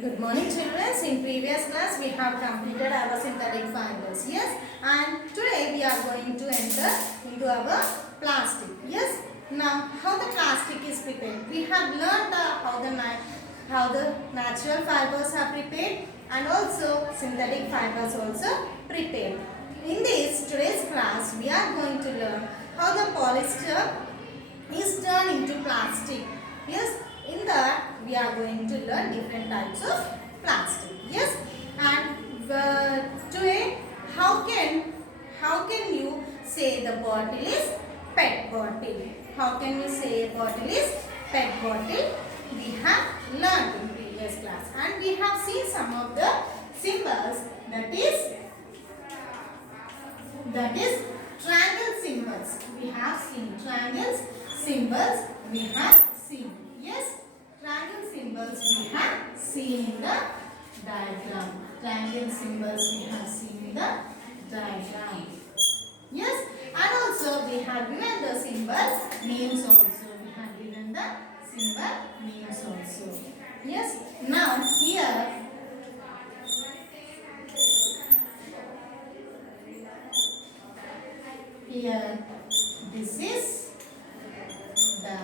Good morning children. In previous class we have completed our synthetic fibers. Yes. And today we are going to enter into our plastic. Yes. Now how the plastic is prepared. We have learned how the natural fibers are prepared and also synthetic fibers also prepared. In this today's class we are going to learn how the polyester is turned into plastic. Yes, in that we are going to learn different types of plastic. Yes, and today how can you say the bottle is PET bottle? How can we say a bottle is PET bottle? We have learned in previous class and we have seen some of the symbols, that is triangle symbols. We have seen triangles symbols we have seen. Yes, triangle symbols we have seen in the diagram. Triangle symbols we have seen in the diagram. Yes, and also we have given the symbol names also. We have given the symbol names also. Yes, now here this is the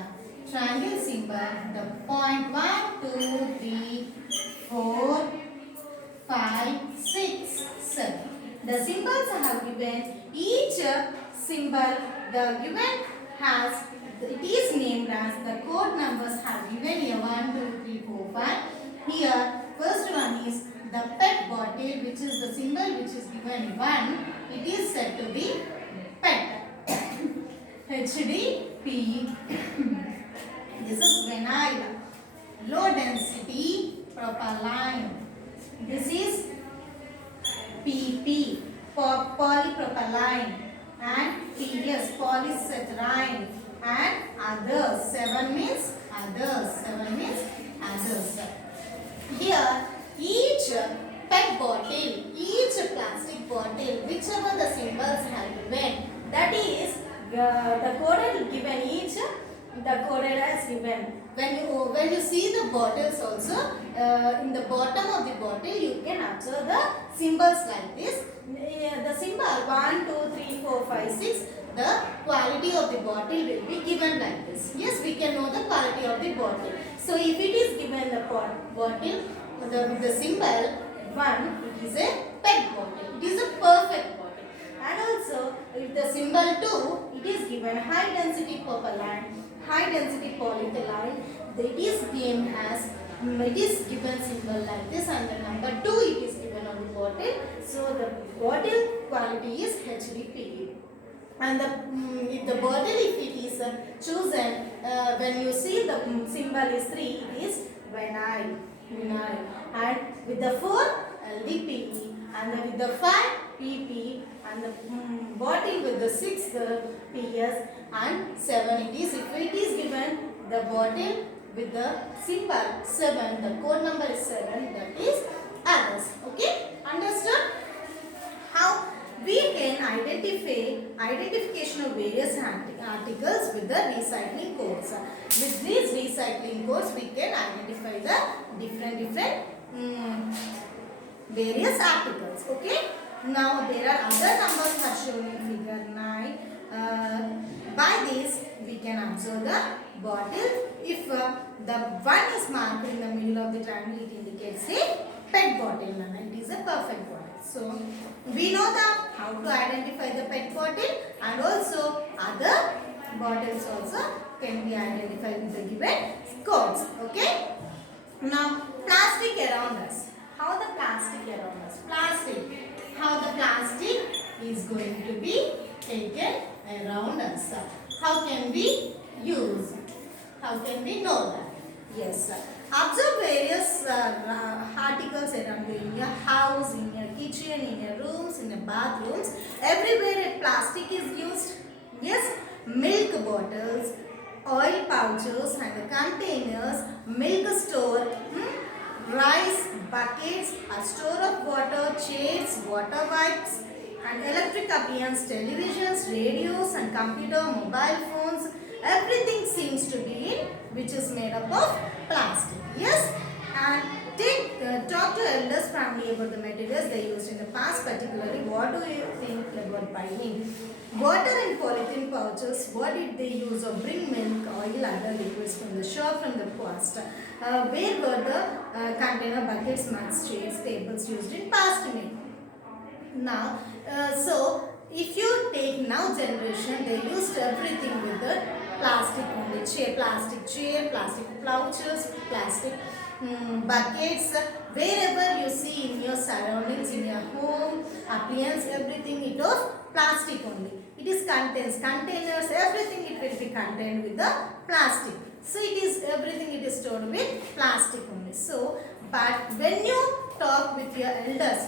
triangle symbol, the point 1, 2, 3, 4, 5, 6, 7. The symbols I have given, each symbol the given has, it is named as the code numbers have given here 1, 2, 3, 4, 5. Here first one is the PET bottle, which is the symbol which is given 1. It is said to be PET. HDPE. This is vinyl. Low density propylene. This is PP. Polypropylene. And PS. Polystyrene. And others. 7 means others. 7 means others. Here, each PET bottle, each plastic bottle, whichever the symbols have given, that is the coded given each, the coded as given. When you see the bottles also, in the bottom of the bottle you can observe the symbols like this. The symbol 1, 2, 3, 4, 5, 6. The quality of the bottle will be given like this. Yes, we can know the quality of the bottle. So if it is given the bottle, the symbol 1, it is a PET bottle. It is a perfect bottle. And also, if the symbol 2, it is given high density propylene, high density polyethylene. It is named as, it is given symbol like this, and the number 2 it is given on the bottle. So the bottle quality is HDPE. And if the bottle, if it is chosen, when you see the symbol is 3, it is vinyl. And with the 4, LDPE, and with the 5, PP, and the bottle with the 6, PS, and 7 it is. If it is given the bottle with the symbol 7, the code number is 7, that is others. Okay, understood? How we can identification of various articles with the recycling codes. With these recycling codes, we can identify the different various articles. Okay. Now there are other numbers are shown in figure 9. By this we can observe the bottle. If the 1 is marked in the middle of the triangle, it indicates a PET bottle. It is a perfect bottle. So we know how to identify the PET bottle, and also other bottles also can be identified with the given codes. Okay. Now plastic around us. How the plastic around us? How the plastic is going to be taken around us. How can we use? How can we know that? Yes. Observe various articles around you in your house, in your kitchen, in your rooms, in your bathrooms. Everywhere plastic is used. Yes. Milk bottles, oil pouches and the containers, milk store, rice, buckets, a store of water, chairs, water wipes, and electric appliances, televisions, radios and computer, mobile phones. Everything seems to be in which is made up of plastic. Yes, and take talk to elders family about the materials they used in the past, particularly what do you think about buying? Water and polythene pouches, what did they use or bring milk, oil, other liquids from the shop from the past? Where were the container buckets, mugs, chairs, tables used in past milk? Now, so if you take now generation, they used everything with the plastic only, plastic chair, plastic pouches, plastic buckets. Wherever you see in your surroundings, in your home, appliance, everything it was plastic only. It is containers, everything it will be contained with the plastic. So it is everything it is stored with plastic only. So, but when you talk with your elders,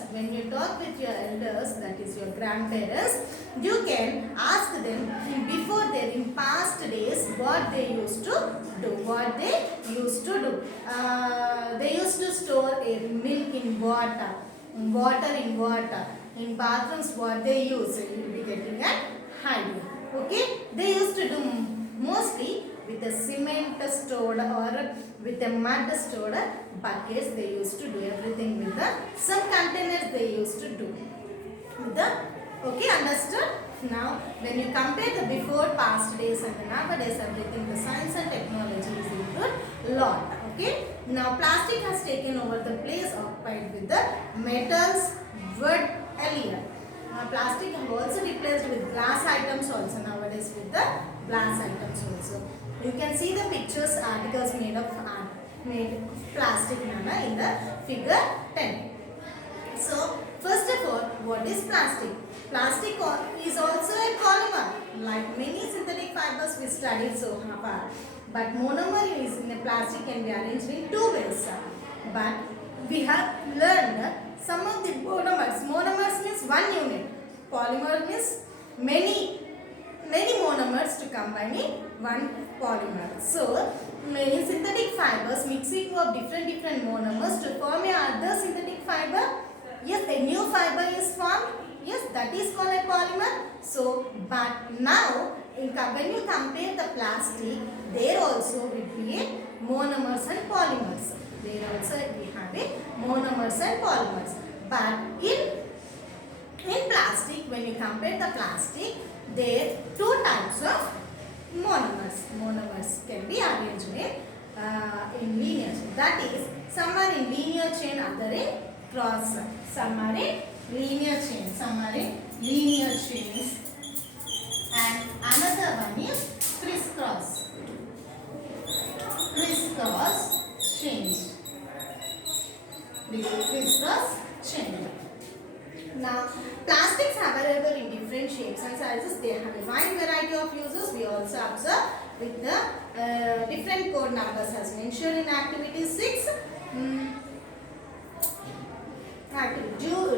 that is your grandparents, you can ask them before their in past days what they used to do. They used to store a milk in water, in water. In bathrooms, what they use, you will be getting an idea. Okay, they used to do mostly with a cement stored or with a mud stored buckets. They used to do everything with the some containers they used to do with the, okay, understood? Now when you compare the before past days and the nowadays, everything, the science and technology is improved lot. Okay, now plastic has taken over the place occupied with the metals, wood earlier. Plastic have also replaced with glass items also nowadays, with the glass items also. You can see the pictures, articles made of plastic in the figure 10. So first of all, what is plastic? Plastic is also a polymer. Like many synthetic fibers we studied so far. But monomer is in a plastic can be arranged in two ways. But we have learned some of the monomers. Monomers means one unit. Polymer means many monomers to combine in one polymer. So, many synthetic fibers mixing of different monomers to form a other synthetic fiber. Yes, a new fiber is formed. Yes, that is called a polymer. So, but now when you compare the plastic, there also will be a monomers and polymers. There also we have a monomers and polymers. But in plastic, when you compare the plastic, there are two types of monomers. Monomers can be arranged in linear chain. That is, some are in linear chain, other in cross. Some are in linear chain, and another one is crisscross. Chains. Crisscross chain. Now, plastics are available in different shapes and sizes. They have a wide variety of uses. We also observe with the different code numbers as mentioned in activity 6.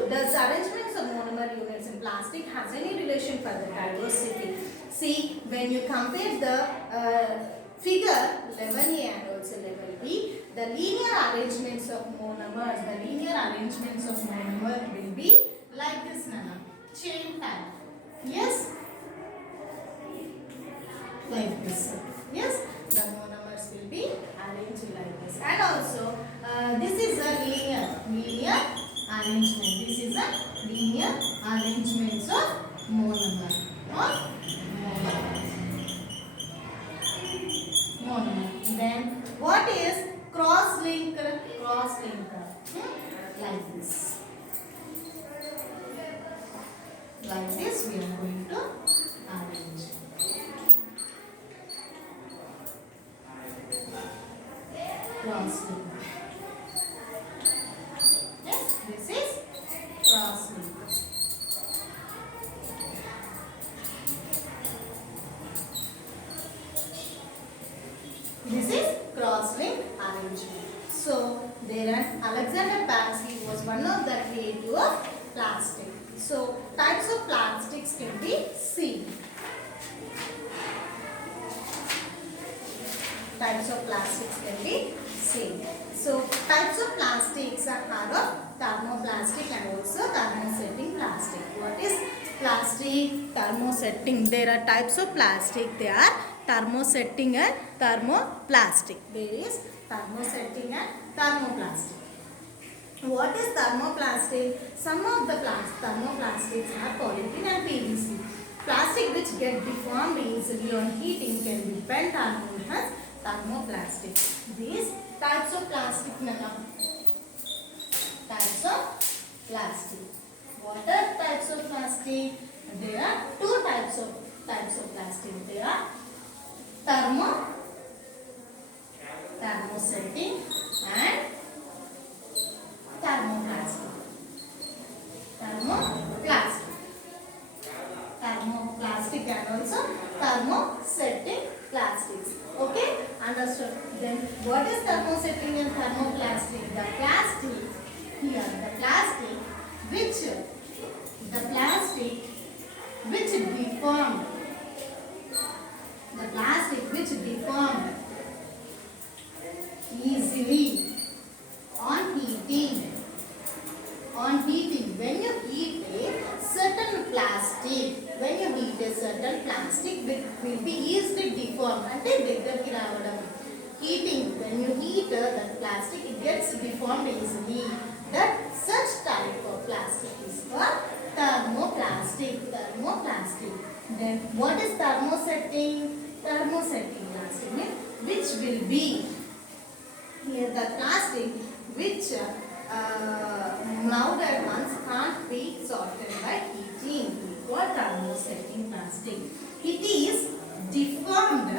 Does the arrangements of monomer units in plastic has any relation for the diversity? See, when you compare the figure 11A and also 11B, the linear arrangements of monomers, will be like this, Nana. Chain type. Yes? Like this. Yes? The monomers will be arranged like this. And also, this is a linear arrangement. This is a linear arrangement of monomer. Then, what is cross-link? Like this. Like this we are going to arrange. Cross-link. Yes, this is cross-link. This is cross-link arrangement. So, there are Alexander Banksy was one of the creators of plastic. So, types of plastics can be seen. So, types of plastics are of thermoplastic and also thermosetting plastic. What is plastic? Thermosetting. There are types of plastic. They are thermosetting and thermoplastic. There is thermosetting and thermoplastic. What is thermoplastic? Some of the thermoplastics are polythene and PVC. Plastic which get deformed easily on heating can be bent and known as thermoplastic. These types of plastic types of plastic. What are types of plastic? There are two types of plastic. There are thermosetting and thermoplastic. Thermoplastic and also thermosetting plastics. Okay, understood. Then what is thermosetting and thermoplastic? The plastic here, the plastic which deformed, easily on heating. When you heat a certain plastic, will be easily deformed. Heating, when you heat that plastic, it gets deformed easily. That such type of plastic is called thermoplastic. Then what is thermosetting? Thermosetting plastic means which will be here the plastic which molded ones can't be sorted by heating. What thermosetting plastic? It is deformed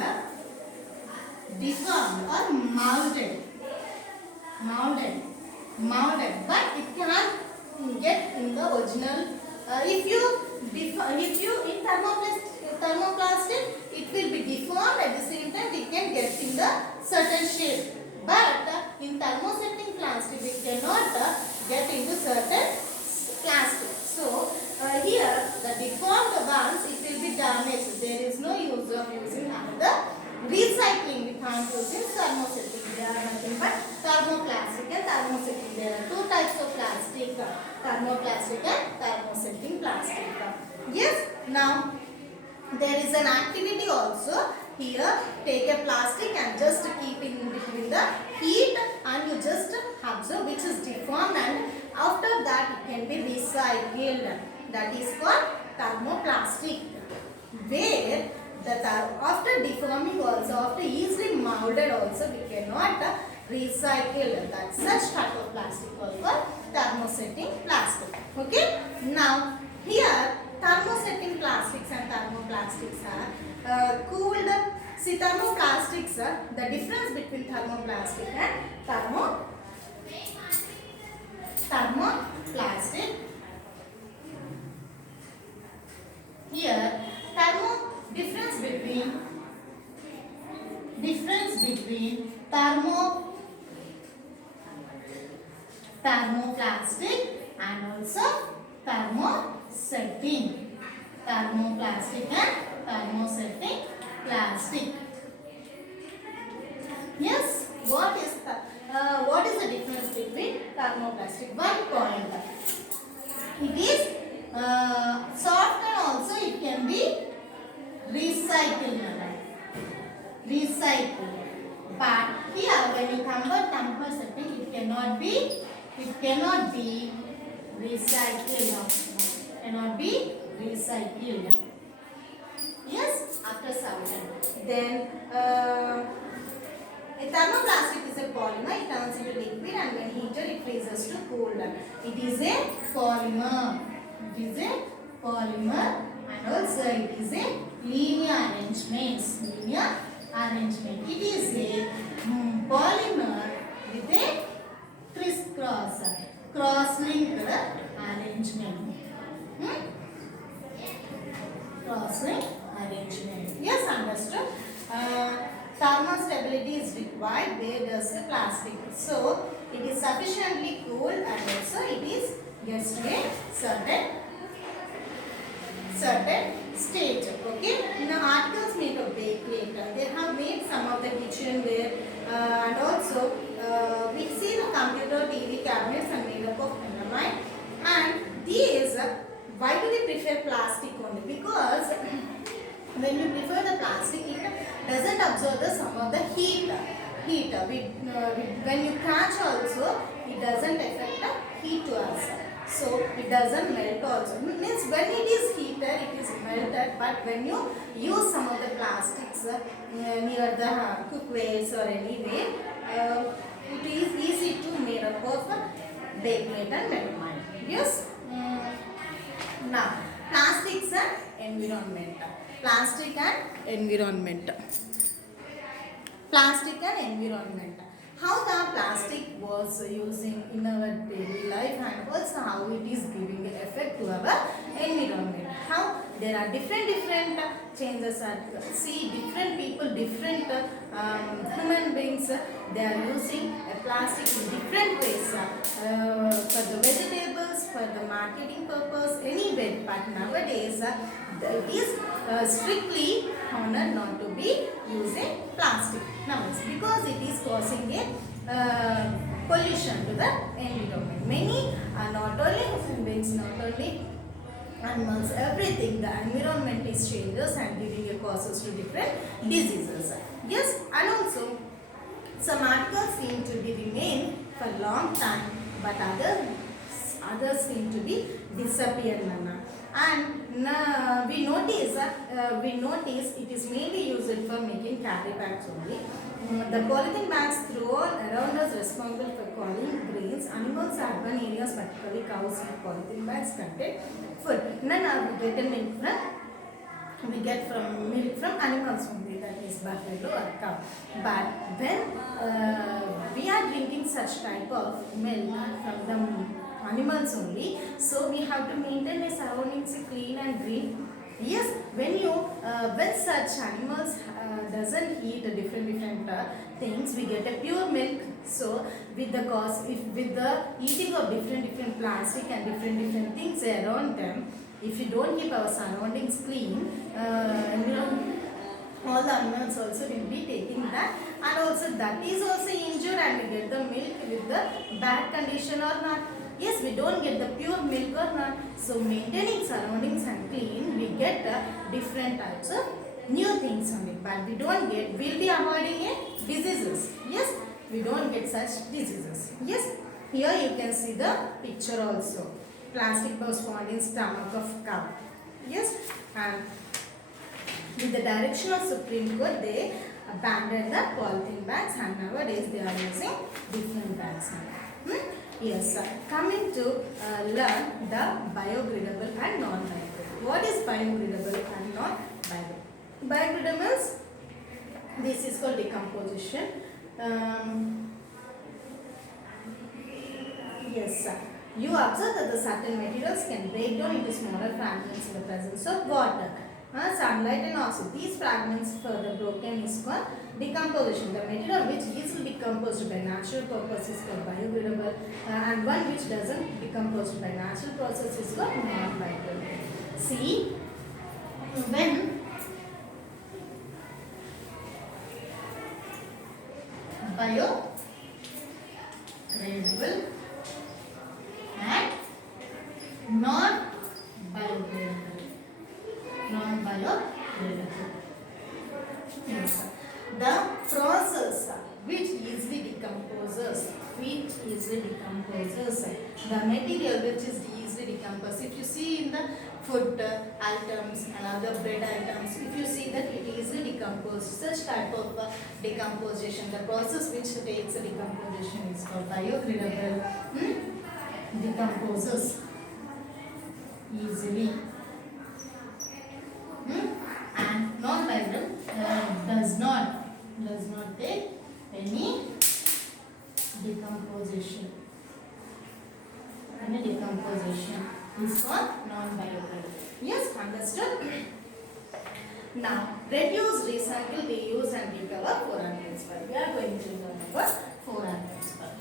or molded, but it cannot get in the original. If you in thermoplastic, it will be deformed at the same time we can get in the certain shape. But in thermosetting plastic, we cannot get into certain plastic. So here the deformed ones, it will be damaged. There is no use of using another recycling. We can't use in thermosetting. They are nothing but thermoplastic and thermosetting. There are two types of plastic: thermoplastic and thermosetting plastic. Yes. Now there is an activity also. Here, take a plastic and just keep in between the heat, and you just observe which is deformed, and after that it can be recycled. That is called thermoplastic. Where after deforming also, after easily molded also, we cannot recycle that such type of plastic called thermosetting plastic. Okay. Now here thermosetting plastics and thermoplastics are cooled. See, thermoplastics, the difference between thermoplastic and thermoplastic. Here, difference between thermoplastic and also thermosetting. Thermoplastic and thermosetting plastic. Yes, what is the difference between thermoplastic? One point. It is soft and also it can be recycled. But here when you convert thermosetting, it cannot be recycled. Yes, after certain. Then a thermoplastic is a polymer. It turns into liquid and when heated it freezes to cold. It is a polymer. And also it is a linear arrangement. It is a polymer with a cross-linked arrangement. Cross-linked arrangement. Yes, understood. Thermal stability is required where does the plastic. So it is sufficiently cool and also it is gets to a certain stage. Okay. Now articles made of bakery, they have made some of the kitchenware and also we see the computer, TV cabinets and made up of melamine. And these, why do we prefer plastic only? Because when you prefer the plastic, it doesn't absorb some of the heat. When you catch also, it doesn't affect the it doesn't melt also. Means when it is heated, it is melted. But when you use some of the plastics near the cookwares or anywhere, it is easy to make up of bakelite and melamine. Yes. Now, plastics and environment. Plastic and environment. Plastic and environment. How the plastic was using in our daily life, and also how it is giving an effect to our environment. How there are different changes. See, different people, different human beings, they are using plastic in different ways for the vegetables, for the marketing purpose, anyway. But nowadays, it is strictly honored not to be using plastic. Now, it's because it is causing a pollution to the environment. Many are not only human beings, not only animals, everything, the environment is changes and giving a causes to different diseases. Yes, and also some articles seem to be remain for long time, but others seem to be disappear, Nana. And we notice it is mainly used for making carry bags only. The polythene bags thrown around us responsible for calling grains, animals, urban areas, particularly cows, and polythene bags contain food. None we get from milk from animals only, that is buffalo or cow. But when we are drinking such type of milk from the animals only, so we have to maintain the surroundings clean and green. Yes, when such animals doesn't eat different things, we get a pure milk. So with the eating of different plastic and different things around them, if you don't keep our surroundings clean, all the animals also will be taking that, and also that is also injured, and we get the milk with the bad condition or not. Yes, we don't get the pure milk or not. So maintaining surroundings and clean, we get different types of new things on it, but we'll be avoiding diseases. Yes, we don't get such diseases. Yes, here you can see the picture also. Plastic was found in stomach of cow. Yes, and with the direction of Supreme Court, they abandoned the polythene bags, and nowadays they are using different bags. Yes, sir. Coming to learn the biodegradable and non-biodegradable. What is biodegradable and non-biodegradable? Biodegradable, this is called decomposition. Yes, sir. You observe that the certain materials can break down into smaller fragments in the presence of water. Sunlight and oxygen. These fragments further broken is called decomposition. The material which easily decomposed by natural process is called biodegradable, and one which doesn't decompose by natural process is called non-biodegradable. See, when biodegradable and non-biodegradable. Yes. The process which easily decomposes, the material which is easily decomposed. If you see in the food items and other bread items, if you see that it easily decomposes, such type of decomposition, the process which takes a decomposition is called biodegradable. Decomposes easily. And non-biodegradable does not take any decomposition. Any decomposition is called non-biodegradable. Yes, understood? Now, reduce, recycle, reuse, and recover 4 R principle. We are going to learn about 4 R principle.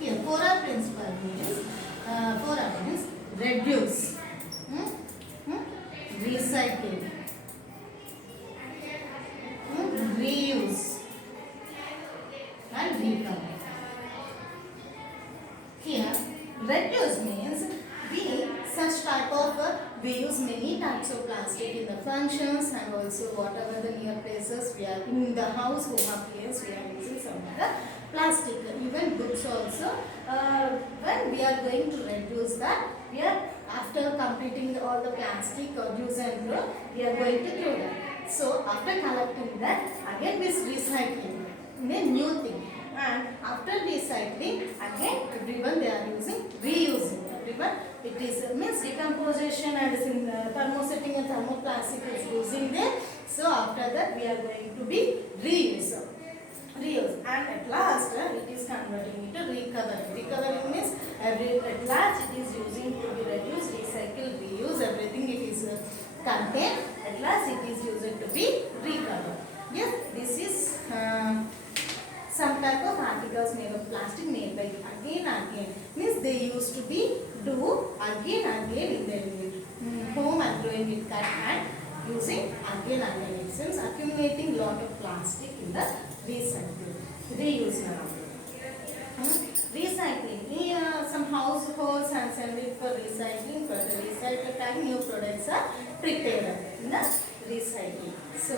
Here, 4 R principle means 4 R means reduce, recycle, reuse, and recover. Here, reduce means we use many types of plastic in the functions, and also whatever the near places we are in the house, home appliance, we are using some of the plastic, even books also. When we are going to reduce that, we are after completing all the plastic or use and throw, we are going to throw that. So after collecting that, again we recycling in a new thing. And after recycling, again everyone they are using reusing. Everyone it is means decomposition and thermosetting and thermoplastic is using there. So after that we are going to be reuse. Reuse and at last it is converting into recovery. Recovery means at last it is using to be reduced, recycle, reuse, everything it is contained. At last it is used to be recovered. Yes, this is some type of articles made of plastic made by again and again. Means they used to be do again and again in their home and doing it cut and using again and again. Since accumulating lot of plastic in the recycle, reuse now. Recycling. Here some households and send it for recycling. For the recycle time, new products are prepared in the recycling. So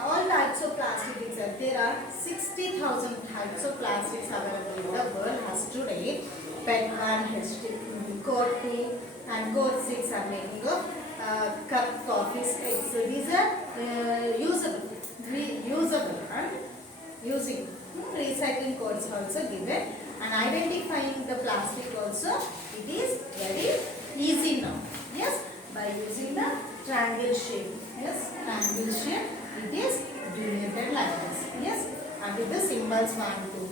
all types of plastic is there. There are 60,000 types of plastics available in the world as today. PET 1, HT, Code 2 and Code 6 are making of cup, coffees, eggs. So these are usable, reusable and using. Recycling codes also given, and identifying the plastic also it is very easy now. Yes, by using the triangle shape. Yes, triangle shape it is denoted like this. Yes, and with the symbols 1, 2,